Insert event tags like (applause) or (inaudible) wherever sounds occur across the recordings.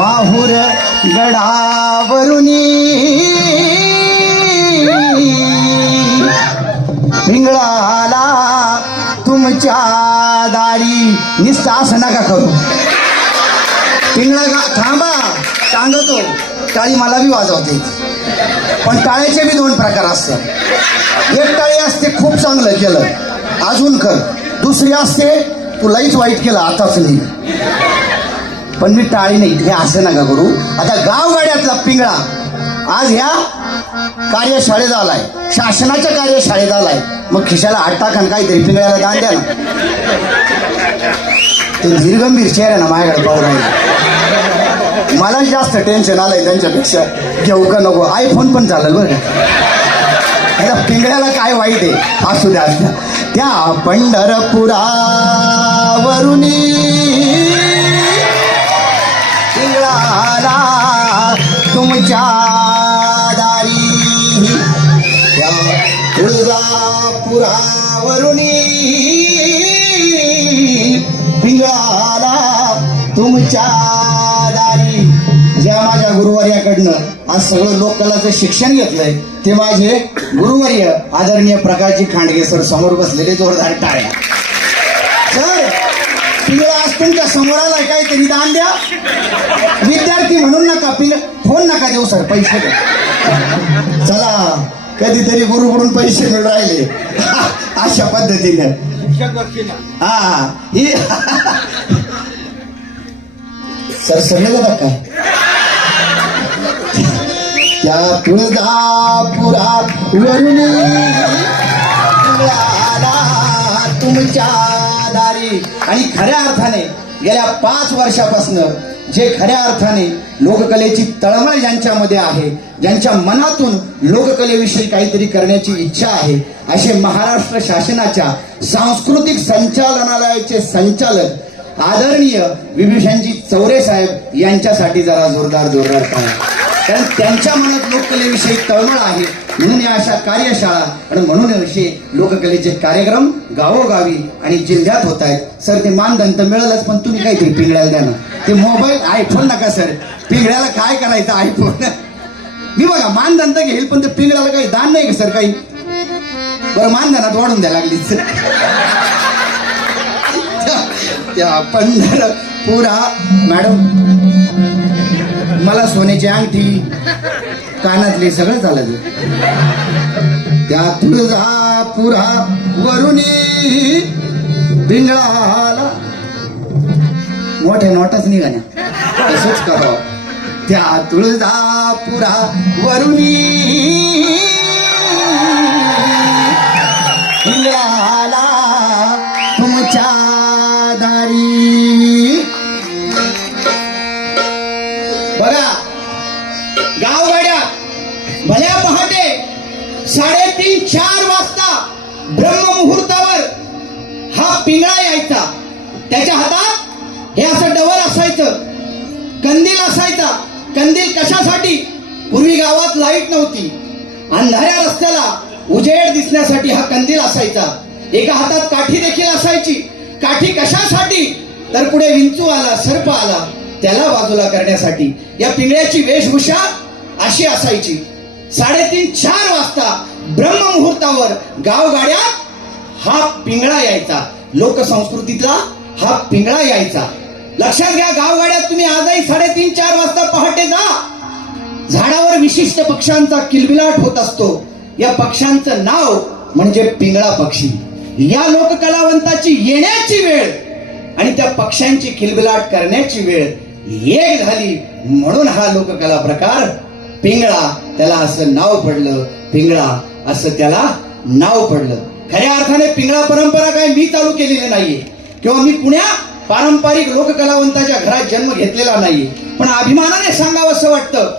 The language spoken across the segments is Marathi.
माहुर गडावरुनी. पिंगळाला तुमच्या दारी निस्ता असं नका करू. पिंगळा का थांबा सांगतो. टाळी मला बी वाजवते. पण टाळ्याचे बी दोन प्रकार असतात. एक टाळी असते खूप चांगलं केलं. अजून कर. दुसरी असते तू लईच वाईट केलं आताच नाही पण मी टाळी नाही. हे असं नका करू. आता गावगाड्यातला पिंगळा आज ह्या कार्यशाळेत आलाय. शासनाच्या कार्यशाळेत आलाय. मग खिशाला आठ टाका आणि काहीतरी पिंगळ्याला दान द्या ना. ते निर्गंभीर चेहरा ना माझ्याकडे पाहू राहिले. मला जास्त टेन्शन आलंय त्यांच्यापेक्षा. घेऊ का नको? आयफोन पण चालेल बरं का? पिंगळ्याला काय वाईट आहे? असू द्या असू द्या. त्या पंढरपुरावरुनी पिंगळाला तुमच्या दारी. तुळजापुरावरुणी पिंगळाला तुमच्या दारी. ज्या माझ्या गुरुवर्याकडनं आज सगळं लोककलाचं शिक्षण घेतलंय ते माझे गुरुवर्य आदरणीय प्रकाशजी खांडगे सर समोर बसलेले जोरदार टाळ्या. पिंगळा आज तुमच्यासमोर आलाय काहीतरी दान द्या. विद्यार्थी म्हणून नका पिंग फोन नका देऊ सर पैसे द्या. चला कधीतरी गुरुकडून पैसे मिळून राहिले. (laughs) अशा पद्धतीने. हा ही (laughs) सर समजलं जातात काय? त्या तुळजापुरात वरुणी तुमच्या दारी आणि खऱ्या अर्थाने गेल्या पाच वर्षापासून जे खऱ्या अर्थाने लोककलेची तळमळ ज्यांच्यामध्ये आहे ज्यांच्या मनातून लोककलेविषयी काहीतरी करण्याची इच्छा आहे असे महाराष्ट्र शासनाच्या सांस्कृतिक संचालनालयाचे संचालक आदरणीय विभीषणजी चौरे साहेब यांच्यासाठी जरा जोरदार जोरदार करा कारण त्यांच्या मनात लोककलेविषयी तळमळ आहे म्हणून या अशा कार्यशाळा आणि म्हणून असे लोककलेचे कार्यक्रम गावोगावी आणि जिल्ह्यात होत आहेत. सर ते मानधन तर मिळालंच पण तुम्ही काहीतरी पिंगळ्याला द्या ना. ते मोबाईल आयफोन नका सर. पिंगळ्याला काय करायचं आयफोन मी बघा मानधन तर घेईल पण ते पिंगळ्याला काही दान नाही का सर काही? बरं मानधनात वाढून द्या सर. त्या पंढरपुरा मॅडम मला सोन्याची अंगठी कानातले सगळं चालत त्या तुळजापुरा वरुणी पिंगळाला मोठ्या नोटाच निघाल्या. तसंच करावं. त्या तुळजापुरा वरुणी दिसण्यासाठी हा कंदील असायचा. एका हातात काठी देखील असायची. काठी कशासाठी? तर पुढे विंचू आला सर्प आला. त्याला बाजूला करण्यासाठी. या पिंगळ्याची वेशभूषा अशी असायची. साडेतीन चार वाजता ब्रह्ममुहूर्तावर गावगाड्या हा पिंगळा यायचा. लोकसंस्कृतीतला हा पिंगळा यायचा. लक्षात घ्या गावगाड्यात तुम्ही आजही साडेतीन चार वाजता पहाटे जा. झाडावर विशिष्ट पक्ष्यांचा किलबिलाट होत असतो. या पक्ष्यांचं नाव म्हणजे पिंगळा पक्षी. या लोककलावंताची येण्याची वेळ आणि त्या पक्ष्यांची खिलबिलाट करण्याची वेळ एक झाली म्हणून हा लोककला प्रकार पिंगळा त्याला असं नाव पडलं पिंगळा असं त्याला नाव पडलं. खऱ्या अर्थाने पिंगळा परंपरा काय मी चालू केलेली नाहीये. किंवा मी पुण्या पारंपरिक लोककलावंताच्या घरात जन्म घेतलेला नाही पण अभिमानाने सांगावं असं वाटतं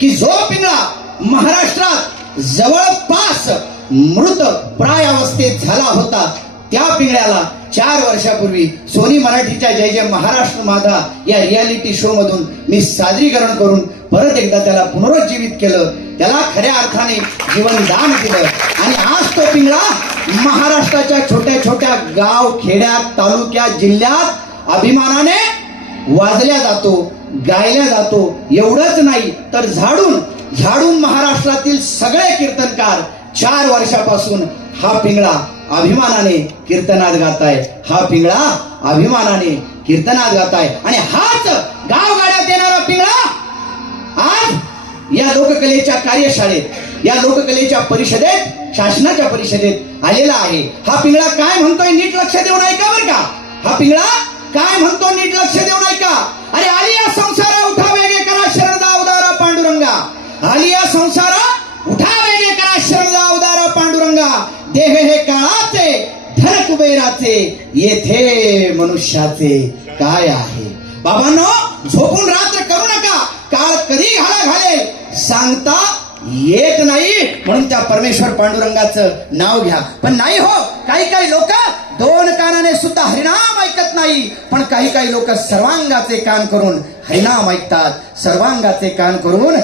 की जो पिंगळा महाराष्ट्रात जवळपास मृत प्राय अवस्थेत झाला होता. त्या पिंगळ्याला चार वर्षापूर्वी सोनी मराठीच्या जय जय महाराष्ट्र माझा या रियालिटी शो मधून मी सादरीकरण करून परत एकदा त्याला पुनरुज्जीवित केलं. त्याला खऱ्या अर्थाने जीवनदान केलं आणि आज तो पिंगळा महाराष्ट्राच्या छोट्या छोट्या गाव खेड्यात तालुक्यात जिल्ह्यात अभिमानाने वाजल्या जातो गायल्या जातो. एवढंच नाही तर झाडून झाडून महाराष्ट्रातील सगळे कीर्तनकार चार वर्षापासून हा पिंगळा अभिमानाने कीर्तनात गाताय. हा पिंगळा अभिमानाने कीर्तनात गाताय. आणि हाच गावगाड्यात येणारा पिंगळा आज या लोककलेच्या कार्यशाळेत या लोककलेच्या परिषदेत शासनाच्या परिषदेत आलेला आहे. हा पिंगळा काय म्हणतोय नीट लक्ष देऊन ऐका बरं का. हा पिंगळा काय म्हणतो नीट लक्ष देऊन ऐका. अरे आली या संसार आली संसार संसारा उठा करा शरदा उदार पांडुरंगा? देह हे काळाचे धन कुबेराचे येथे मनुष्याचे काय आहे? बाबांनो झोपून रात्र करू नका. काळ कधी घाला घालेल? सांगता येत नाही. म्हणून त्या परमेश्वर पांडुरंगाचं नाव घ्या. पण नाही हो काही काही लोक दोन कानाने सुद्धा हरिनाम ऐकत नाही. पण काही काही लोक सर्वांगाचे कान करून हरिनाम ऐकतात. सर्वांगाचे कान करून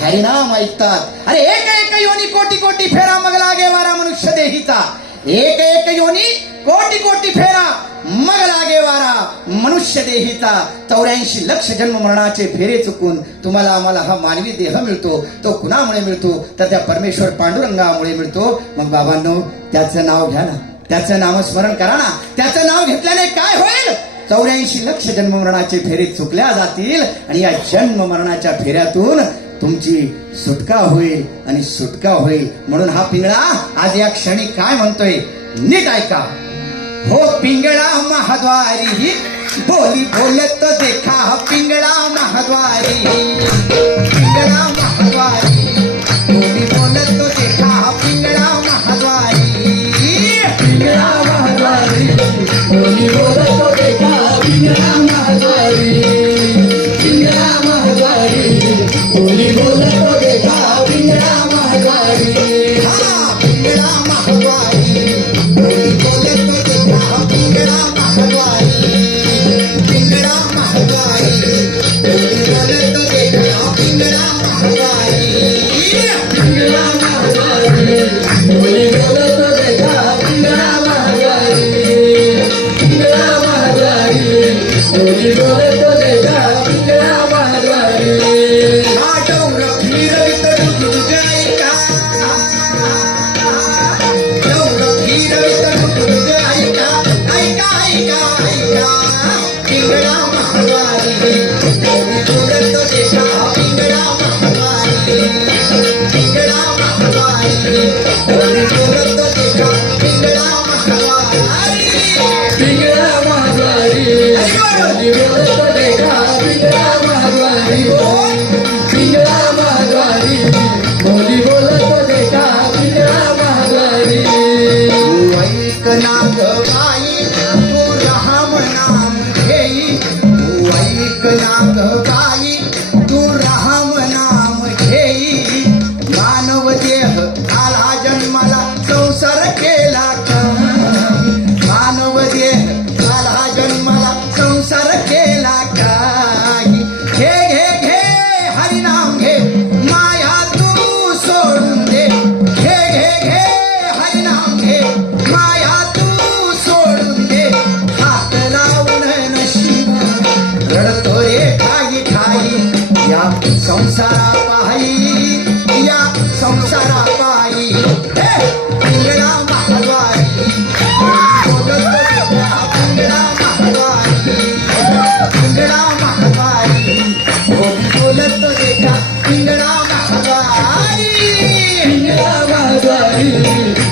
हरिनाम ऐकतात. अरे एक एक योनी कोटी कोटी फेरा मग लागे वारा मनुष्य देहीचा. एक एक योनी कोटी कोटी फेरा मग लागे वारा मनुष्य देहीचा. चौऱ्याऐंशी लक्ष जन्म मरणाचे फेरे चुकून तुम्हाला आम्हाला हा मानवी देह मिळतो. तो कुणामुळे मिळतो? तर त्या परमेश्वर पांडुरंगामुळे मिळतो. मग बाबांनो त्याचं नाव घ्या ना. त्याचं नामस्मरण करा ना. त्याचं नाव घेतल्याने काय होईल? चौऱ्याऐंशी लक्ष जन्म मरणाचे फेरे चुकल्या जातील आणि या जन्म मरणाच्या फेऱ्यातून तुमची सुटका होईल आणि सुटका होईल. म्हणून हा पिंगळा आज या क्षणी काय म्हणतोय? नीट ऐका. हो पिंगळा महाद्वारी बोली बोलत देखा हा पिंगळा महाद्वारी. पिंगळा महाद्वारी.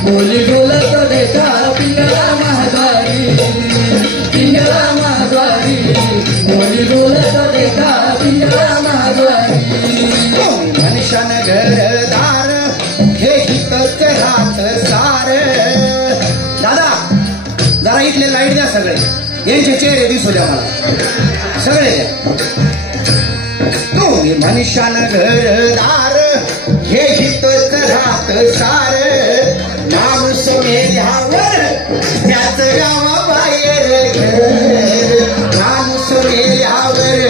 बोली बोलतो देखा पिंगळा महाद्वारी पिंगळा महाद्वारी बोली बोलतो देखा पिंगळा महाद्वारी मनुष्यान घरदार हे हितच हात सार. दादा जरा इथले लाइट द्या सगळे. यांचे चेहरे दिसू द्या मला. सगळे द्या. तुम्ही मनुष्यान घरदार हे हितच हात सार. नाम सोमेल्यावर त्याच गावाबाहेर घर. नाम सोमेल्यावर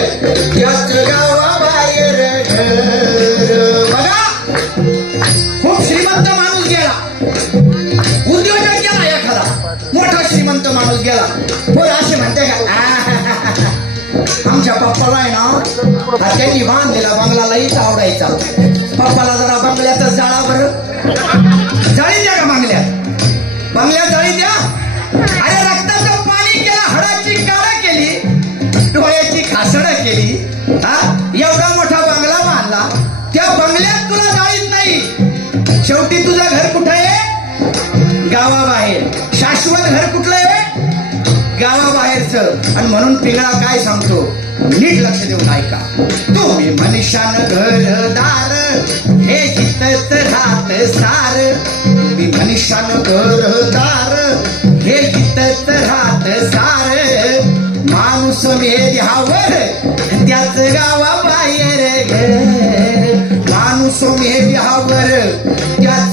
त्याच गावाबाहेर घर. बघा खूप श्रीमंत माणूस गेला. उद्योजक गेला एखादा. मोठा श्रीमंत माणूस गेला. पोर असे म्हणते का आहे ना त्यांनी बांधलेला बंगला लईच आवडायचा. पप्पाला आणि म्हणून पिंगळा काय सांगतो? नीट लक्ष देऊन ऐका. तुम्ही मनुष्यान घरदार हे हितच राहत सार. तुम्ही मनुष्यान घरदार हे हितच राहत सार. माणूस मेल्यावर त्याच गावा बाहेर माणूस मेल्यावर त्याच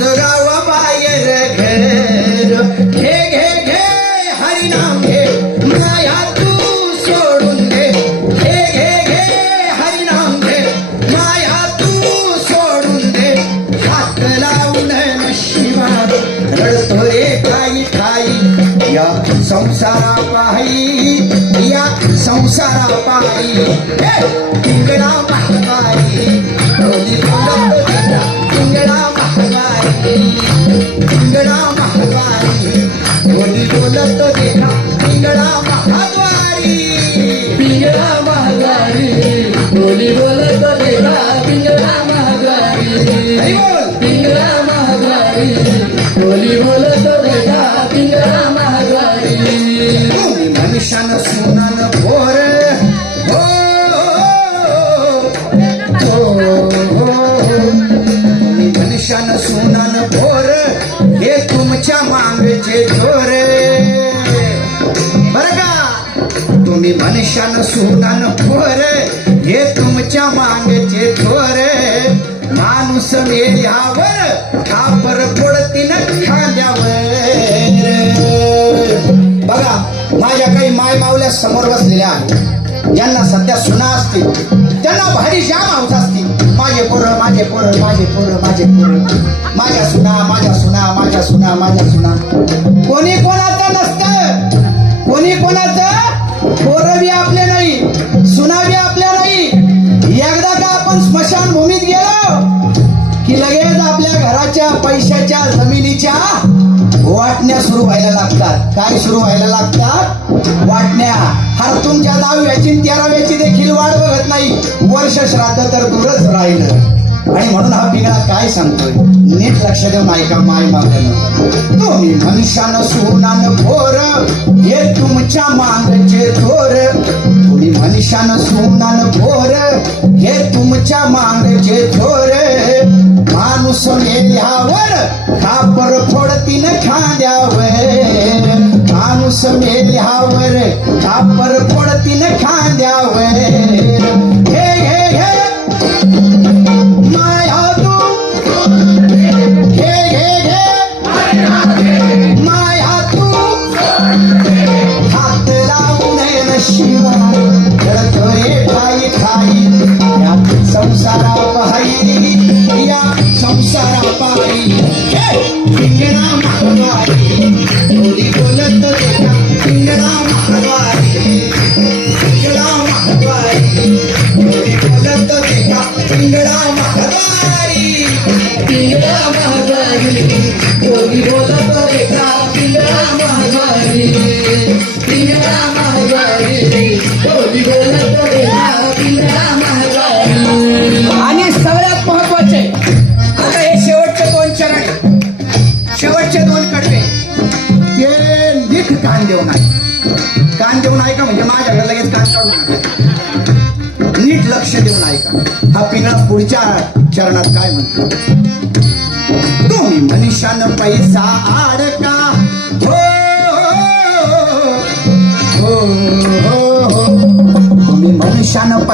संसारा पायी हे पिंगळा महागाई डोली डोलत गेला पिंगळा महागाई पिंगळा महागाई डोली डोलत गेला पिंगळा महाद्वारी आपल्यासमोर बसलेल्या आहेत. ज्यांना सध्या सुना असतील त्यांना भारी जाम हाऊस असतील. माझे पोरं माझे पोरं माझे पोरं माझे पोरं. माझ्या सुना माझ्या सुना माझ्या सुना माझ्या सुना. कोणी कोणाचं नसतं. कोणी कोणाचं? पोरं बी आपले नाही सुना बी आपल्या नाही. एकदा का आपण स्मशानभूमीत गेलो की लगेच आपल्या घराच्या पैशाच्या जमिनीच्या वाटण्या सुरू व्हायला लागतात. काय सुरू व्हायला लागतात? वाटण्या. हर तुमच्या दहाव्याची तेराव्याची देखील वाट बघत नाही. वर्ष श्राद्ध तर दूरच राहिलं. आणि म्हणून हा पिंगळा काय सांगतोय? नीट लक्ष देऊन ऐका माय मागणं. तुम्ही मनुष्यानं सुनान भोर हे तुमच्या मागचे थोर. तुम्ही मनुष्यानं सुनानं भोर हे तुमच्या मागचे थोर. मेल्यावर खापर फोडतीन खांद्यावर.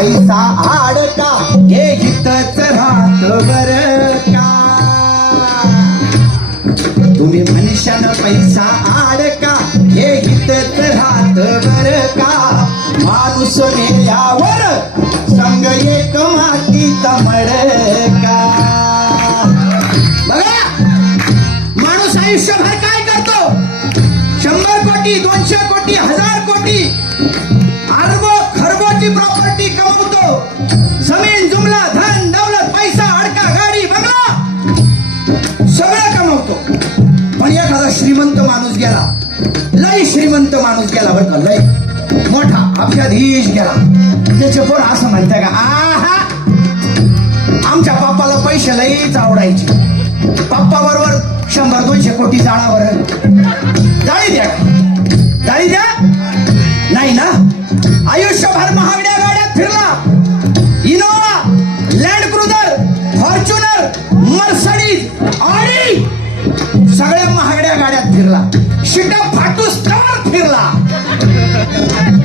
पैसा आडका हे हितच राहत बर का? तुम्ही मनुष्यानं पैसा आडका. हे हितच राहत बर का? माणूस मेल्यावर संग एक मातीचा मडका. बरं का लय मोठा अभ्याधीश गेला. त्याचे पोर असं म्हणते का आहा! आमच्या पप्पाला पैसे लईच आवडायचे. पप्पा बरोबर शंभर दोनशे कोटी जाळावर. जाळी द्या. जाळी द्या. नाही ना? आयुष्यभर महागड्या गाड्यात फिरला. Innova Land Cruiser Fortuner Mercedes आणि सगळ्या महागड्या गाड्यात फिरला. शिटा फाटूस तर फिरला.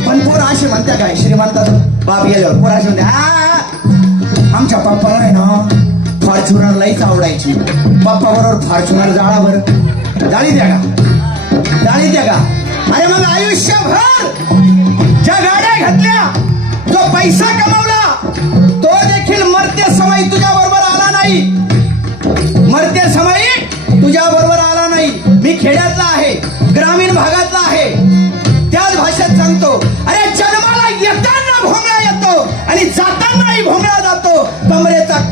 पण पोरं असे म्हणत्या काय? श्रीमंताचं बाप गेल्यावर पोरं असे म्हणते "आ, आमच्या पप्पाला आहे ना फॉर्च्युनर लईच आवडायची. पप्पा बरोबर फॉर्च्युनर जाळा जाळी द्या का? जाळी द्या का? अरे मग आयुष्यभर ज्या गाड्या घातल्या जो पैसा कमावला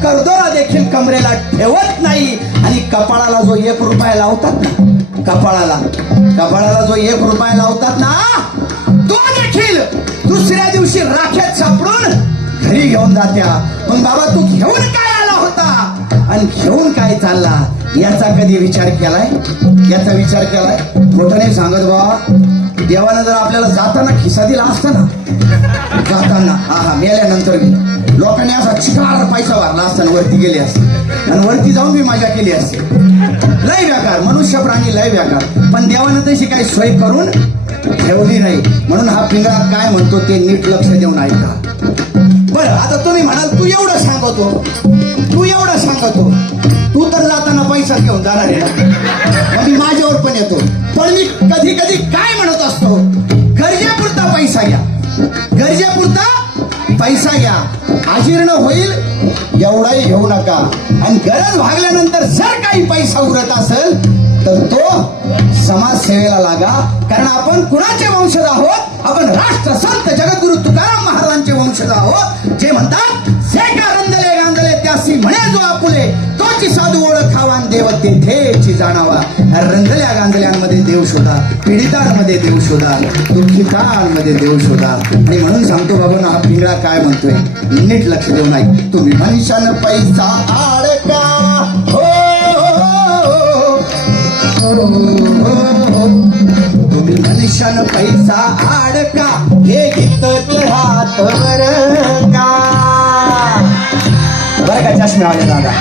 करदोरा देखील कमरेला ठेवत नाही. आणि कपाळाला जो एक रुपया लावतात ना कपाळाला कपाळाला जो एक रुपया लावतात ना तो देखील दुसऱ्या दिवशी राखेत सापडून घरी घेऊन जात्या. पण बाबा तू घेऊन काय आला होता? आणि घेऊन काय चालला? याचा कधी विचार केलाय? याचा विचार केलाय? मोठं नाही सांगत बाबा देवानं जर आपल्याला जाताना खिसा दिला असता ना गेल्यानंतर लोकांनी असा चिकार पैसा भरला असताना वरती गेले असते. आणि वरती जाऊन मी मजा केली असते. लय व्याकार मनुष्य प्राणी लय व्याकार. पण देवानं तशी काही सोय करून ठेवली नाही. म्हणून हा पिंगळा काय म्हणतो ते नीट लक्ष देऊन ऐका. बरं आता तुम्ही म्हणाल तू एवढं सांगतो. तू एवढं सांगतो. तू तर जाताना पैसा घेऊन जाणार आहे. मी माझ्यावर पण येतो. पण मी कधी कधी काय म्हणत असतो? गरजेपुरता पैसा घ्या. गरजेपुरता पैसा घ्या अजीर्ण होईल एवढाही घेऊ नका. आणि गरज भागल्यानंतर जर काही पैसा उरत असेल तर तो समाजसेवेला लागा. कारण आपण कुणाचे वंशज आहोत? आपण राष्ट्रसंत जगद्गुरु तुकाराम महाराजांचे वंशज आहोत. जे म्हणतात जे का रंदले गांधले त्यासी म्हणे जो आपुले तोची साधू ओळख देव तिथेची जाणावा. रंगल्या गांधल्यांमध्ये देव शोधा पीडितांमध्ये देव शोधा दुःखितांमध्ये देव शोधा. आणि म्हणून सांगतो बाबा ना हा पिंगळा काय म्हणतोय? नीट लक्ष देऊ नाही. तुम्ही मनुष्यानं पैसा आडका. हो, हो. हो, हो, हो तुम्ही मनुष्यानं पैसा आडका. हे गीत हात बर का? बरं का चष्मे आले दादा.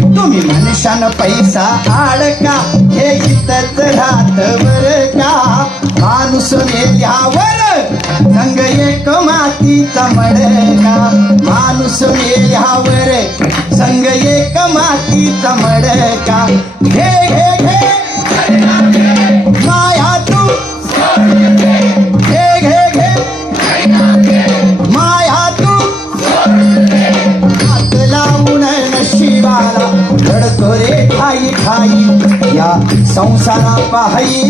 तुम्ही मनुष्यानं पैसा आडका हे इतच राहत बर का? माणूस मेल्यावर संग एक मातीचा मडका माणूस मेल्यावर संग एक मातीचा मडका घे घे घे संसारा पाहाई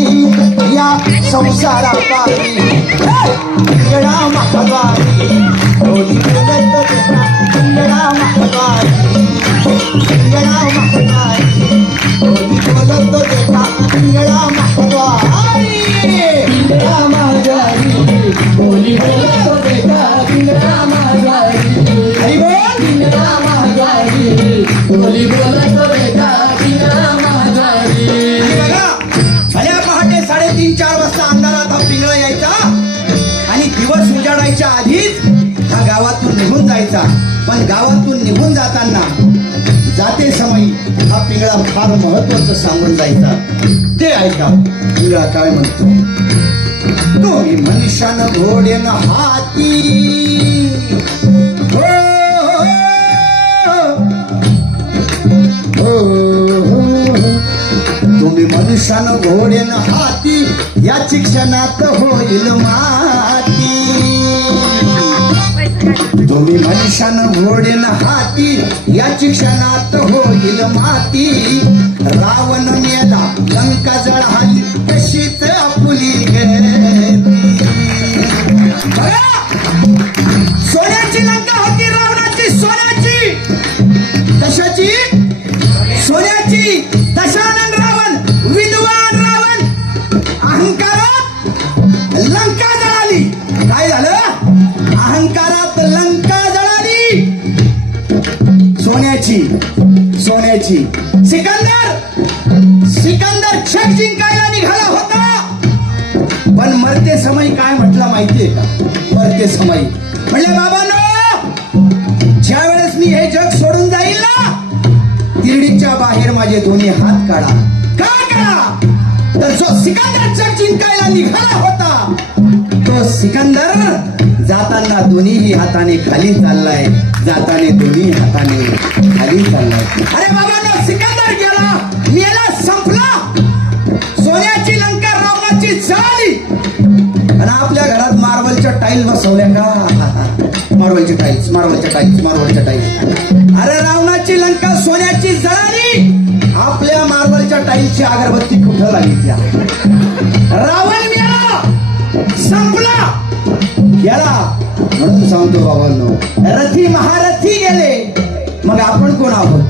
या संसारा पाही पिंगळा महाद्वारी फार महत्वाचं सांगून जायचा. ते ऐका. तुला काय म्हणतो? तुम्ही मनुष्यानं घोडेन हाती. हो, हो, हो. हो, तुम्ही मनुष्यानं घोडेन हाती. या शिक्षणात होईल माती. तुम्ही मनशान घोडेन हाती याची क्षणात होईल माती. रावण मेला लंका जळाली तशीच करायची. सिकंदर! सिकंदर छक जिंकायला निघाला होता. पण मरते समय काय म्हटलं माहितीये का? मरते समय. म्हणले बाबांनो ज्या वेळेस मी हे जग सोडून जाईल ना तिरडीच्या बाहेर माझे दोन्ही हात काढा. का काढा? तर जो सिकंदर जग जिंकायला निघाला होता तो सिकंदर जाताना दोन्ही हाताने खाली चाललाय. जाताने दोन्ही हाताने खाली चाललाय. अरे बाबा सिकंदर गेला. मेला संपला. सोन्याची लंका रावणाची झाली. आणि आपल्या घरात मार्बलच्या टाईल बसवल्या का? मार्बलच्या टाईल्स मार्बलच्या टाईल्स मार्बलच्या टाईल्स अरे रावणाची लंका सोन्याची जळाली. आपल्या मार्बलच्या टाईल्सची अगरबत्ती कुठं लागली त्या? रावण मेला. संपला. गेला म्हणून सांगतो बाबांनो रथी महारथी गेले. मग आपण कोण आहोत?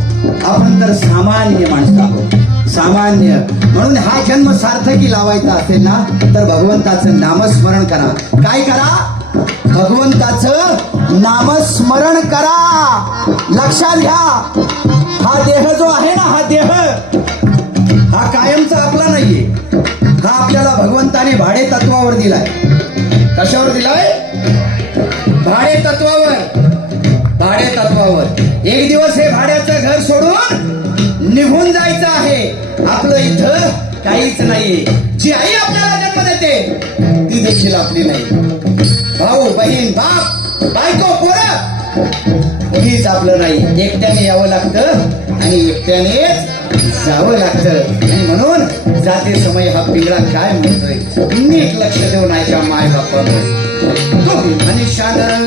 आपण तर सामान्य माणसं आहोत. सामान्य. म्हणून हा जन्म सार्थकी लावायचा असेल ना तर भगवंताचं नामस्मरण करा. काय करा? भगवंताचं नामस्मरण करा. लक्षात घ्या. हा देह जो आहे ना हा देह हा कायमचा आपला नाहीये. हा आपल्याला भगवंताने भाडे तत्वावर दिलाय. कशावर दिलाय? भाडे तत्वावर. भाडे तत्वावर. एक दिवस हे भाड्याचं घर सोडून निघून जायचं आहे. आपलं इथं काहीच नाहीये. जी आई आपल्याला जन्म देते ती देखील आपली नाही. भाऊ बहीण बाप बायको पोरं कोणीच आपलं नाही. एकट्याने यावं लागतं आणि एकट्यानेच जावं लागतं. आणि म्हणून जाते समय हा पिंगळा काय म्हणतोय? नीट लक्ष देऊन ऐका माय बापावर तुम्ही मनिषान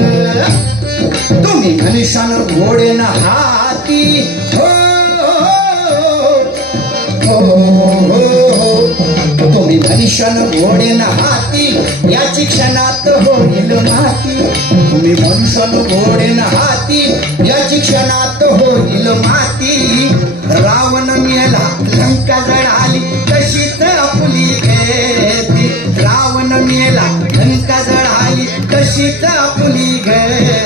तुम्ही मनिषान घोडे ना हाती. हो हो, हो, हो, हो. तुम्ही मनिषान घोडे ना हाती. याची क्षणात होईल माती. तुम्ही मनुष्यान घोडे ना हाती. याची क्षणात होईल माती. रावण मेला लंका जळाली तशीच आपली घेती रावण मेला लंका जळाली तशीच आपली घे